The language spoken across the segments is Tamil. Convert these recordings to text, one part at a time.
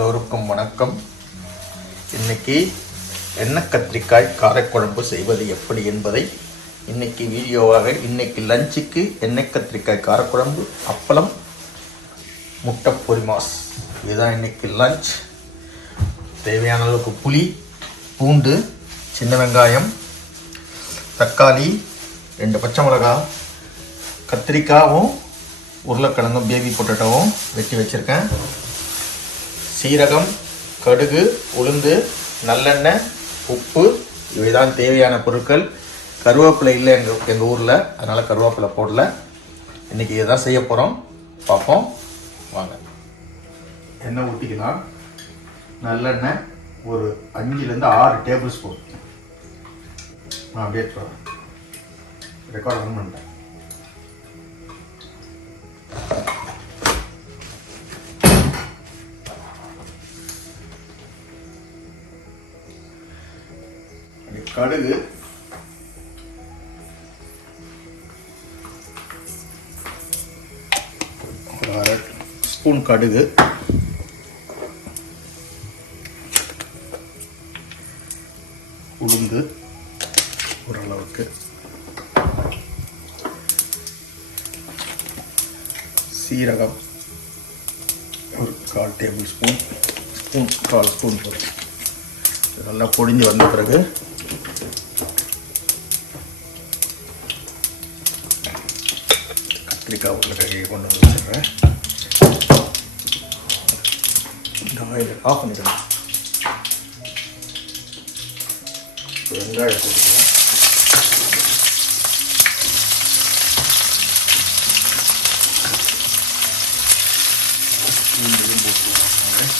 எல்லோருக்கும் வணக்கம். இன்னைக்கு எண்ணெய் கத்திரிக்காய் காரக்குழம்பு செய்வது எப்படி என்பதை இன்னைக்கு வீடியோவாக, இன்னைக்கு லஞ்சுக்கு எண்ணெய் கத்திரிக்காய் காரக்குழம்பு, அப்பளம், முட்டை பொரிமாஸ், இதுதான் இன்னைக்கு லஞ்ச். தேவையான அளவுக்கு புளி, பூண்டு, சின்ன வெங்காயம், தக்காளி, 2 பச்சை மிளகாய், கத்திரிக்காயும் உருளைக்கிழங்கும் பேபி பொட்டேட்டோவும் வெட்டி வச்சுருக்கேன். சீரகம், கடுகு, உளுந்து, நல்லெண்ணெய், உப்பு, இவைதான் தேவையான பொருட்கள். கருவேப்பிலை இல்லை எங்கள் ஊரில், அதனால் கருவேப்பிலை போடல. இன்றைக்கி இதை செய்ய போகிறோம், பார்ப்போம் வாங்க. எண்ணெய் ஊற்றிக்கலாம். நல்லெண்ணெய் ஒரு 5-6 டேபிள் ஸ்பூன். நான் அப்படியே ரெக்கார்ட் பண்ணிட்டேன். கடுகு, ஒரு 1/2 ஸ்பூன் கடுகு, உளுந்து ஓரளவுக்கு, சீரகம் ஒரு 1/4 டேபிள் ஸ்பூன், 1/4 ஸ்பூன் போதும். நல்லா பொடிஞ்சு வந்த பிறகு கத்திரிக்காய் உருளைக்கிழங்கு கொண்டு வந்து வச்சுடுறேன். இந்த ஆயில் ஆஃப் பண்ணிக்கிறேன். வெங்காயம் போட்டுக்கலாம். பூண்டையும் போட்டுக்கலாம்.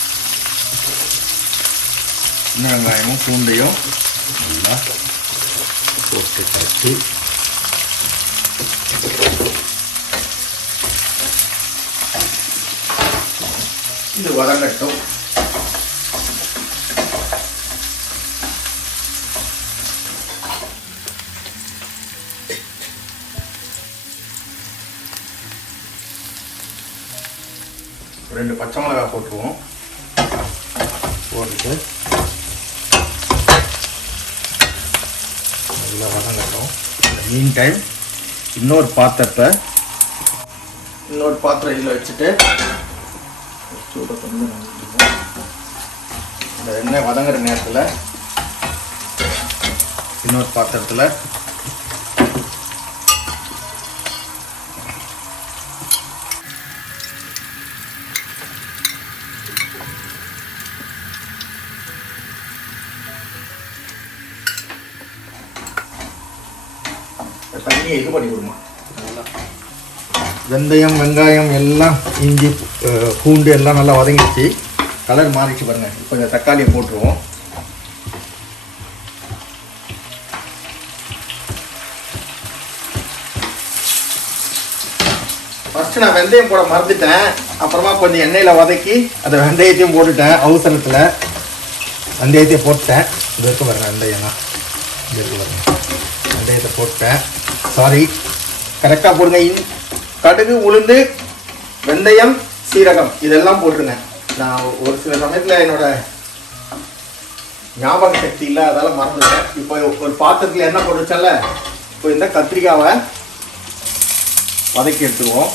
சின்ன வெங்காயமும் பூண்டையும் நல்லா போட்டு கட்டி இது வதங்கட்டும். ஒரு 2 பச்சை மிளகாய் போட்டுருவோம். போட்டுட்டு நல்லா வதங்கட்டும். இந்த மீன் டைம் இன்னொரு பாத்திரம் இதில் வச்சுட்டு சூட கொஞ்சம் இந்த எண்ணெய் வதங்குற நேரத்தில் இன்னொரு பாத்திரத்தில் தண்ணியை இது பண்ணி விடுமா. வெந்தயம், வெங்காயம் எல்லாம், இஞ்சி, பூண்டு எல்லாம் நல்லா வதங்கிடுச்சு. கலர் மாறிச்சு பாருங்கள். இப்போ இந்த தக்காளியை போட்டுருவோம். ஃபஸ்ட்டு நான் வெந்தயம் போட மறந்துட்டேன். அப்புறமா கொஞ்சம் எண்ணெயில் வதக்கி அந்த வெந்தயத்தையும் போட்டுட்டேன். அவசரத்தில் வெந்தயத்தையும் போட்டேன். இது இருக்கு பாருங்கள், வெந்தயம்லாம் இது இருக்கு பாருங்கள். வெந்தயத்தை போட்டேன். சாரி, கரெக்டாக போடுங்க. கடுகு, உளுந்து, வெந்தயம், சீரகம் இதெல்லாம் போட்டுருங்க. நான் ஒரு சில சமயத்தில் என்னோட ஞாபக சக்தி இல்லை, அதெல்லாம் மறந்துட்டேன். இப்போ ஒரு பாத்திரத்தில் எண்ணெய் போட்டு வச்சால, இப்போ இந்த கத்திரிக்காவை வதக்கி எடுத்துருவோம்.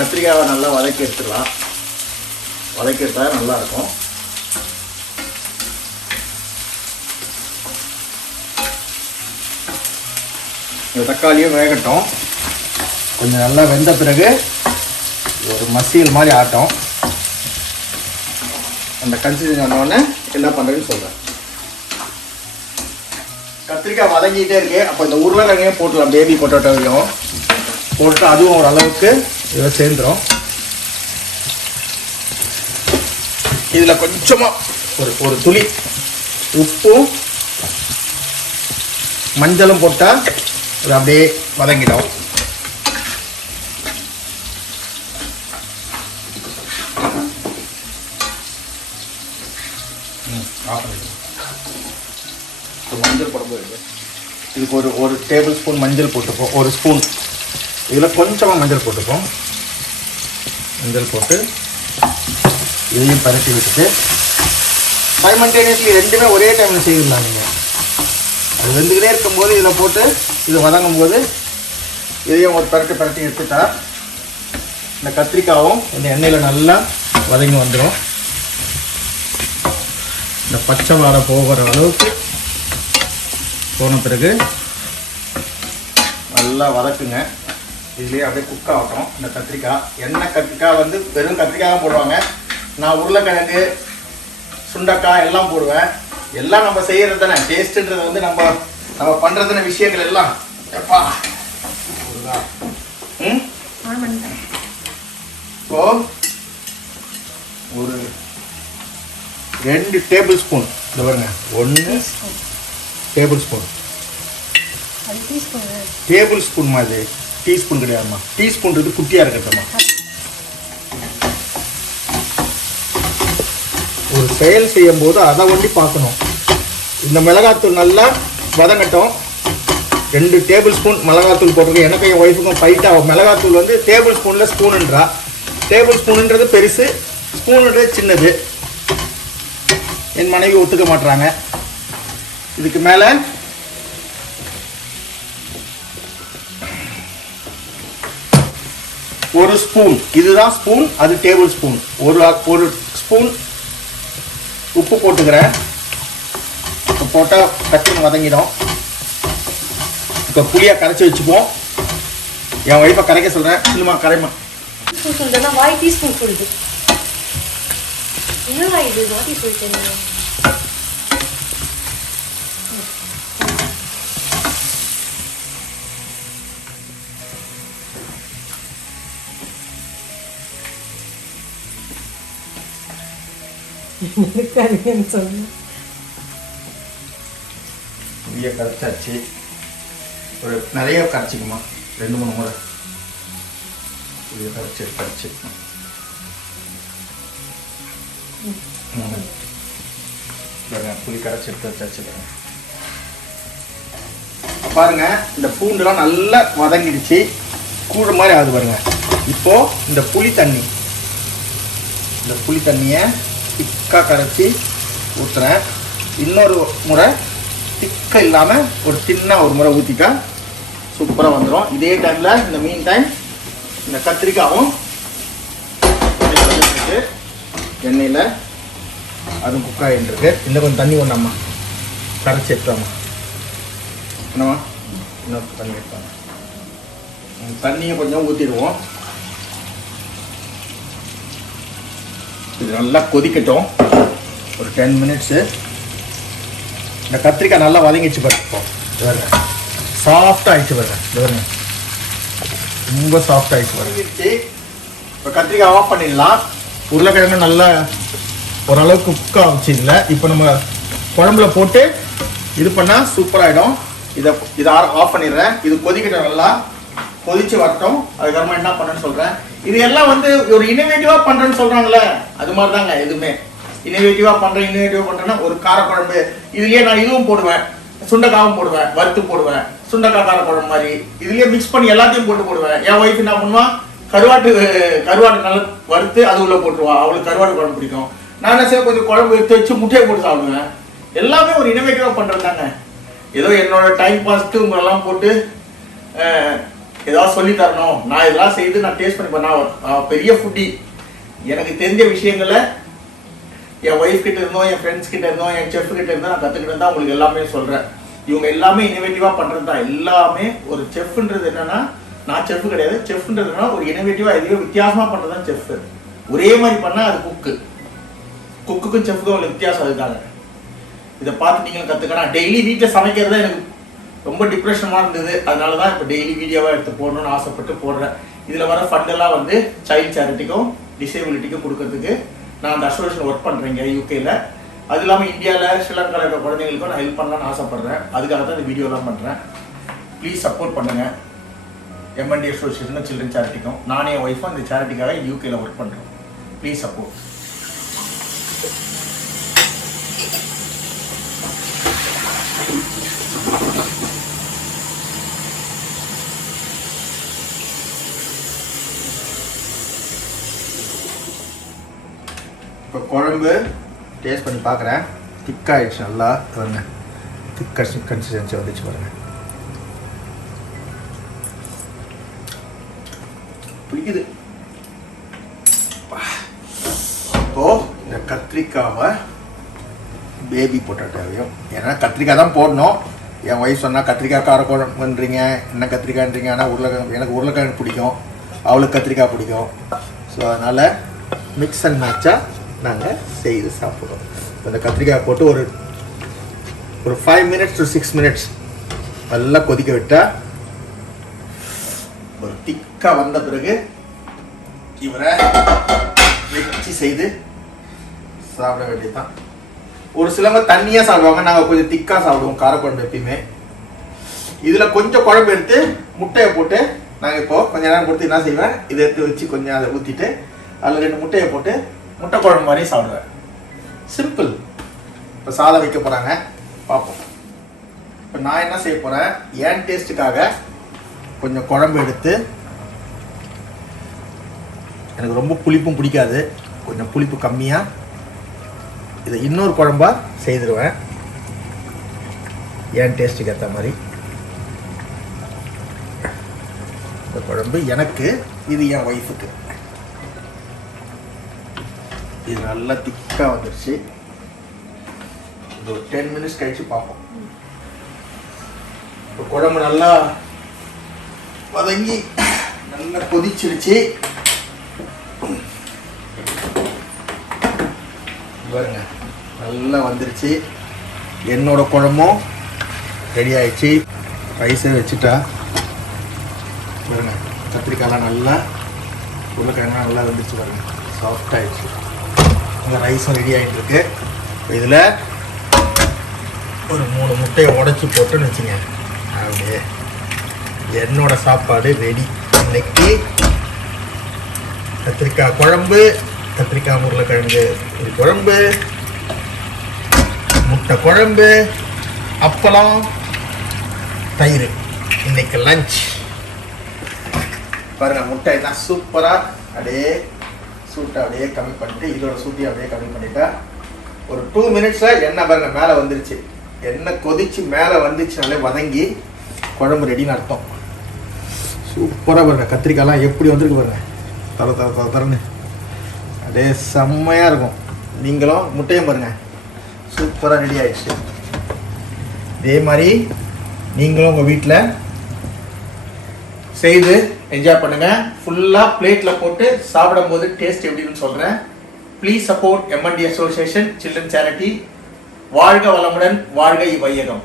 கத்திரிக்காவை நல்லா வதக்கி எடுத்துடலாம். வதக்கி எடுத்தால் நல்லாயிருக்கும். இந்த தக்காளியும் வேகட்டும். கொஞ்சம் நல்லா வெந்த பிறகு ஒரு மசியல் மாதிரி ஆட்டும். அந்த கன்சிஸ்டன்சி வந்தோடனே என்ன பண்ணுறதுன்னு சொல்கிறேன். கத்திரிக்காய் வதங்கிட்டே இருக்கு. அப்போ இந்த உருளைக்கிழங்கையும் போட்டுடலாம். பேபி பொட்டேட்டோவையும் போட்டு அதுவும் ஓரளவுக்கு இதில் சேர்ந்துடும். இதில் கொஞ்சமாக ஒரு துளி உப்பும் மஞ்சளும் போட்டால் அது அப்படியே வதங்கிடும். மஞ்சள் குழம்பு இதுக்கு ஒரு டேபிள் ஸ்பூன் மஞ்சள் போட்டுப்போம், ஒரு ஸ்பூன். இதில் கொஞ்சமாக மஞ்சள் போட்டுப்போம். மஞ்சள் போட்டு இதையும் பரட்டி விட்டுட்டு சைமல்டேனியஸ்லி ரெண்டுமே ஒரே டைமில் செய்திடலாம். நீங்கள் அது வெந்துக்கிட்டே இருக்கும்போது இதில் போட்டு இது வதங்கும் போது இதையும் ஒரு பரட்டி எடுத்துட்டா இந்த கத்திரிக்காயும் இந்த எண்ணெயில் நல்லா வதங்கி வந்துடும். இந்த பச்சை வாடை போகிற அளவுக்கு போன பிறகு நல்லா வதக்குங்க. இதுலேயே அப்படியே குக் ஆகட்டும். இந்த கத்திரிக்காய் எண்ணெய் கத்திரிக்காய் வந்து வெறும் கத்திரிக்காய் தான் போடுவாங்க. நான் உருளைக்கிழங்கு சுண்டக்காய் எல்லாம் போடுவேன். எல்லாம் நம்ம செய்கிறது தானே. டேஸ்ட்டுன்றது வந்து நம்ம பண்ணுறதுன விஷயங்கள் எல்லாம் எப்பா ஸோ ஒரு 2 டேபிள் ஸ்பூன் இது பாருங்க, 1 டேபிள் ஸ்பூன். டேபிள் ஸ்பூன் மாதிரி டீஸ்பூன் கிடையாதுமா. டீஸ்பூன்றது குட்டியாக இருக்கட்டும்மா. ஒரு செயல் செய்யும் போது அதை ஒண்டி பார்க்கணும். இந்த மிளகாத்தூள் நல்லா வதங்கட்டும். 2 டேபிள் ஸ்பூன் மிளகாத்தூள் போட்டிருக்கேன். எனக்கு என் ஒய்ஃபுக்கும் ஃபைட்டாக மிளகாத்தூள் வந்து டேபிள் ஸ்பூனில் ஸ்பூனுன்றா. டேபிள் ஸ்பூனுன்றது பெருசு, ஸ்பூனுன்றது சின்னது. என் மனைவி ஒத்துக்க மாட்டுறாங்க. இதுக்கு மேலே ஒரு ஸ்பூன், இதுதான் ஸ்பூன், அது டேபிள் ஸ்பூன். ஒரு ஸ்பூன் உப்பு போட்டுக்கிறேன். போட்டால் டக்குன்னு வதங்கிடும். இப்போ புளியாக கரைச்சி வச்சுப்போம். என் ஒய்ஃபை கரைக்க சொல்கிறேன். இல்லைம்மா கரைமா. வாய் டீஸ்பூன் சொல்லுது. என்னவா இது வாட்டி சொல்லிட்டேன். புளியை கரைச்சாச்சு. ஒரு நிறைய கரைச்சிக்குமா, 2-3 முறை புளியை கரைச்சி புளி கரைச்சி எடுத்து வச்சாச்சு. பாருங்க, இந்த பூண்டுலாம் நல்லா வதங்கிடுச்சு, கூழ மாதிரி ஆகுது பாருங்க. இப்போ இந்த புளி தண்ணியை திக்காக கரைச்சி ஊற்றுறேன். இன்னொரு முறை திக்காக இல்லாமல் ஒரு தின்னாக ஒரு முறை ஊற்றிட்டா சூப்பராக வந்துடும். இதே டைமில் இந்த மீன் டைம் இந்த கத்திரிக்காயும் எண்ணெயில் அதுவும் குக் ஆகிட்டு இருக்கு. இன்னும் கொஞ்சம் தண்ணி ஒன்றாம்மா கரைச்சி எடுத்தாம்மா. என்னம்மா இன்னும் தண்ணி எடுத்தாங்க. தண்ணியை கொஞ்சம் ஊற்றிடுவோம். இது நல்லா கொதிக்கட்டும் ஒரு 10 மினிட்ஸு. இந்த கத்திரிக்காய் நல்லா வதங்கிச்சு பாருங்க. சாஃப்டாக ஆகிடுச்சு பாருங்க. ரொம்ப சாஃப்ட் ஆகிடுச்சு வதங்கிடுச்சு. இப்போ கத்திரிக்காய் ஆஃப் பண்ணிடலாம். உருளைக்கிழங்கு நல்லா ஓரளவுக்கு குக் ஆகிடுச்சு. இதில் இப்போ நம்ம குழம்புல போட்டு இது பண்ணால் சூப்பராகிடும். இதை ஆஃப் பண்ணிடுறேன். இது கொதிக்கட்டும், நல்லா கொதிச்சு வரட்டும். அதுக்கப்புறமா என்ன பண்ணேன்னு சொல்கிறேன். இது எல்லாம் வந்து ஒரு இன்னோவேட்டிவாக பண்ணுறேன்னு சொல்கிறாங்களே, அது மாதிரி தாங்க. எதுவுமே இன்னோவேட்டிவாக பண்ணுறேன்னா ஒரு காரக்குழம்பு இதுலேயே நான் இதுவும் போடுவேன், சுண்டைக்காவும் போடுவேன், வறுத்து போடுவேன். சுண்டைக்காய் காரக்குழம்பு மாதிரி இதுலேயே மிக்ஸ் பண்ணி எல்லாத்தையும் போடுவேன். என் ஒய்ஃப் என்ன பண்ணுவான், கருவாட்டு நல்லா வறுத்து அது உள்ள போட்டுருவா. அவளுக்கு கருவாட்டு குழம்பு பிடிக்கும். நான் என்ன செய்ய, கொஞ்சம் குழம்பு எடுத்து வச்சு முட்டையை போட்டு சாப்பிடுவேன். எல்லாமே ஒரு இன்னோவேட்டிவாக பண்ணுறது தாங்க. ஏதோ என்னோட டைம் பாஸ்க்கு உங்களெல்லாம் போட்டு ஏதாவது சொல்லி தரணும், நான் இதெல்லாம் செய்து நான் டேஸ்ட் பண்ணி நான் பெரிய ஃபுட்டி. எனக்கு தெரிஞ்ச விஷயங்களை என் ஒய்ஃப் கிட்ட இருந்தோம், என் ஃப்ரெண்ட்ஸ் கிட்ட இருந்தோம், என் செஃப் கிட்ட இருந்தோம் நான் கற்றுக்கிட்டு தான் உங்களுக்கு எல்லாமே சொல்கிறேன். இவங்க எல்லாமே இன்னோவேட்டிவாக பண்ணுறது தான். எல்லாமே ஒரு செஃப்ன்றது என்னன்னா, நான் செஃப் கிடையாது. செஃப்ன்றதுனா ஒரு இன்னோவேட்டிவாக எதையோ வித்தியாசமாக பண்ணுறது தான் செஃப். ஒரே மாதிரி பண்ணால் அது குக்குக்கும் செஃப்க்கும் உள்ள வித்தியாசம் அதுக்காக. இதை பார்த்து நீங்களும் கற்றுக்கலாம். டெய்லி வீட்டில் சமைக்கிறது எனக்கு ரொம்ப டிப்ரெஷனாக இருந்தது. அதனால தான் இப்போ டெய்லி வீடியோவாக எடுத்து போடணும்னு ஆசைப்பட்டு போடுறேன். இதில் வர ஃபண்டெல்லாம் வந்து சைல்ட் சேரிட்டிக்கும் டிசேபிலிட்டிக்கும் கொடுக்கறதுக்கு நான் அந்த அசோசியேஷன் ஒர்க் பண்ணுறேங்க யூகேயில். அது இல்லாமல் இந்தியாவில் ஸ்ரீலங்காவில் இருக்கிற குழந்தைங்களுக்கும் நான் ஹெல்ப் பண்ணலான்னு ஆசைப்பட்றேன். அதுக்காக தான் இந்த வீடியோலாம் பண்ணுறேன். ப்ளீஸ் சப்போர்ட் பண்ணுங்கள். எம்என்டி அசோசியேஷன் சில்ட்ரன் சேரிட்டிக்கும் நானே என் ஒய்ஃபும் இந்த சேரிட்டிக்காக யூகேயில் ஒர்க் பண்ணுறோம். Please support. இப்போ குழம்பு டேஸ்ட் பண்ணி பார்க்குறேன். திக்காகிடுச்சு நல்லா. பாருங்க, திக் கன்சிஸ்டன்சி வந்துச்சு பாருங்கள். பிடிக்குது. இப்போது இந்த கத்திரிக்காவை பேபி பொட்டேட்டோவையும், ஏன்னா கத்திரிக்காய் தான் போடணும். என் ஒய்ஃப் சொன்னால் கத்திரிக்காய் காரக்குழம்புன்றீங்க, என்ன கத்திரிக்காய்ன்றீங்க. ஆனால் எனக்கு உருளைக்கிழங்கு பிடிக்கும், அவளுக்கு கத்திரிக்காய் பிடிக்கும். ஸோ அதனால் மிக்ஸ் அண்ட் மேட்சாக நாங்கள் செய்து சாப்பிடுவோம். இந்த கத்திரிக்காய் போட்டு ஒரு 5 minutes to 6 minutes நல்லா கொதிக்க விட்டால் ஒரு திக்காக வந்த பிறகு இவரை வச்சு செய்து சாப்பிட வேண்டியதுதான். ஒரு சிலவங்க தண்ணியாக சாப்பிடுவாங்க, நாங்கள் கொஞ்சம் திக்காக சாப்பிடுவோம் காரக்குழம்பு எப்பயுமே. இதில் கொஞ்சம் குழம்பு எடுத்து முட்டையை போட்டு நாங்கள் இப்போது கொஞ்சம் நேரம் கொடுத்து என்ன செய்வேன், இதை எடுத்து வச்சு கொஞ்சம் அதை ஊற்றிட்டு அதில் 2 முட்டையை போட்டு முட்டை குழம்பு மாதிரி சாப்பிடுவேன். சிம்பிள். இப்போ சாதம் வைக்க போகிறாங்க, பார்ப்போம். இப்போ நான் என்ன செய்ய போகிறேன், என் டேஸ்ட்டுக்காக கொஞ்சம் குழம்பு எடுத்து, எனக்கு ரொம்ப புளிப்பும் பிடிக்காது, கொஞ்சம் புளிப்பு கம்மியாக இதை இன்னொரு குழம்பாக செய்திருவேன் என் டேஸ்ட்டுக்கு ஏற்ற மாதிரி. இந்த குழம்பு எனக்கு, இது என் ஒய்ஃபுக்கு. இது நல்லா திக்காக வந்துடுச்சு. இது ஒரு 10 minutes கழிச்சு பார்ப்போம். இப்போ குழம்பு நல்லா வதங்கி நல்லா கொதிச்சிருச்சு பாருங்க, நல்லா வந்துருச்சு. என்னோட குழம்பும் ரெடி ஆயிடுச்சு. ரைஸை வச்சுட்டா பாருங்க, கத்திரிக்காயெலாம் நல்லா உருளைக்கிழங்குலாம் நல்லா வந்துருச்சு பாருங்க, சாஃப்ட் ஆயிடுச்சு. அந்த ரைஸும் ரெடி ஆகிட்டு இருக்கு. இதில் ஒரு 3 முட்டையை உடச்சி போட்டுன்னு வச்சுங்க, அப்படியே என்னோட சாப்பாடு ரெடி. இன்னைக்கு கத்திரிக்காய் குழம்பு, கத்திரிக்காய் உருளைக்கிழங்கு ஒரு குழம்பு, முட்டை குழம்பு, அப்பளம், தயிர். இன்னைக்கு லஞ்ச் பாருங்க. முட்டை என்ன சூப்பராக அப்படியே சூட்டை அப்படியே கம்மி பண்ணிட்டு, இதோட சூட்டி அப்படியே கம்மி பண்ணிட்டா ஒரு 2 minutesல எண்ணெய் பாருங்க மேலே வந்துருச்சு. எண்ணெய் கொதிச்சு மேலே வந்துச்சுனாலே வதங்கி குழம்பு ரெடின்னு அர்த்தம். சூப்பராக பாருங்க, கத்திரிக்காயெலாம் எப்படி வந்திருக்கு பாருங்க, தரன்னு அப்படியே செம்மையாக இருக்கும். நீங்களும் முட்டையும் பாருங்கள் சூப்பராக ரெடி ஆகிடுச்சு. இதே மாதிரி நீங்களும் உங்கள் வீட்டில் செய்து என்ஜாய் பண்ணுங்கள். ஃபுல்லாக பிளேட்டில் போட்டு சாப்பிடும்போது டேஸ்ட் எப்படின்னு சொல்கிறேன். Please support MNT association children charity. வாழ்க வளமுடன், வாழ்க இவ்வையகம்.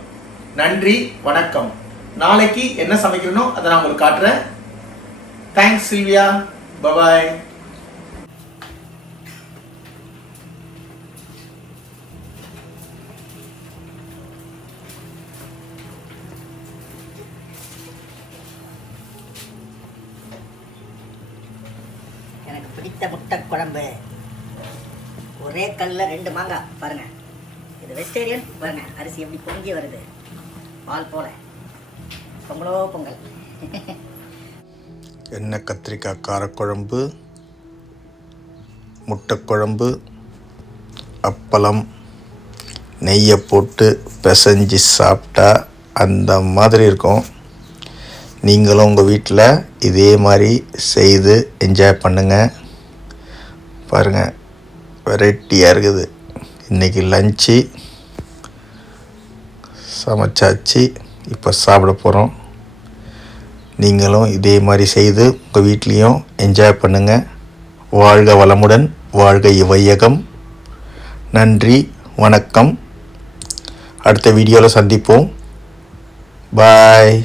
நன்றி, வணக்கம். நாளைக்கு என்ன சமைக்கணும் அதை நான் உங்களுக்கு காட்டுறேன். Thanks Sylvia, bye bye. எனக்கு பிடித்த முட்டை குழம்பு, ஒரே கல்லில் 2 மாங்காய் பாருங்க. இது வெஜிடேரியன் பாருங்க, அரிசி எப்படி பொங்கி வருது, பால் போல. பொங்கலோ பொங்கல். எண்ணெய் கத்திரிக்காய் காரக்குழம்பு, முட்டை குழம்பு, அப்பளம், நெய்யை போட்டு பிசைஞ்சு சாப்பிட்டா அந்த மாதிரி இருக்கும். நீங்களும் உங்கள் வீட்டில் இதே மாதிரி செய்து என்ஜாய் பண்ணுங்கள். பாருங்கள், வெரைட்டியாக இருக்குது. இன்றைக்கி லஞ்சு சமைச்சாச்சு, இப்போ சாப்பிட போகிறோம். நீங்களும் இதே மாதிரி செய்து உங்கள் வீட்லேயும் என்ஜாய் பண்ணுங்கள். வாழ்க வளமுடன், வாழ்க இவ்வையகம். நன்றி, வணக்கம். அடுத்த வீடியோவில் சந்திப்போம். பாய்.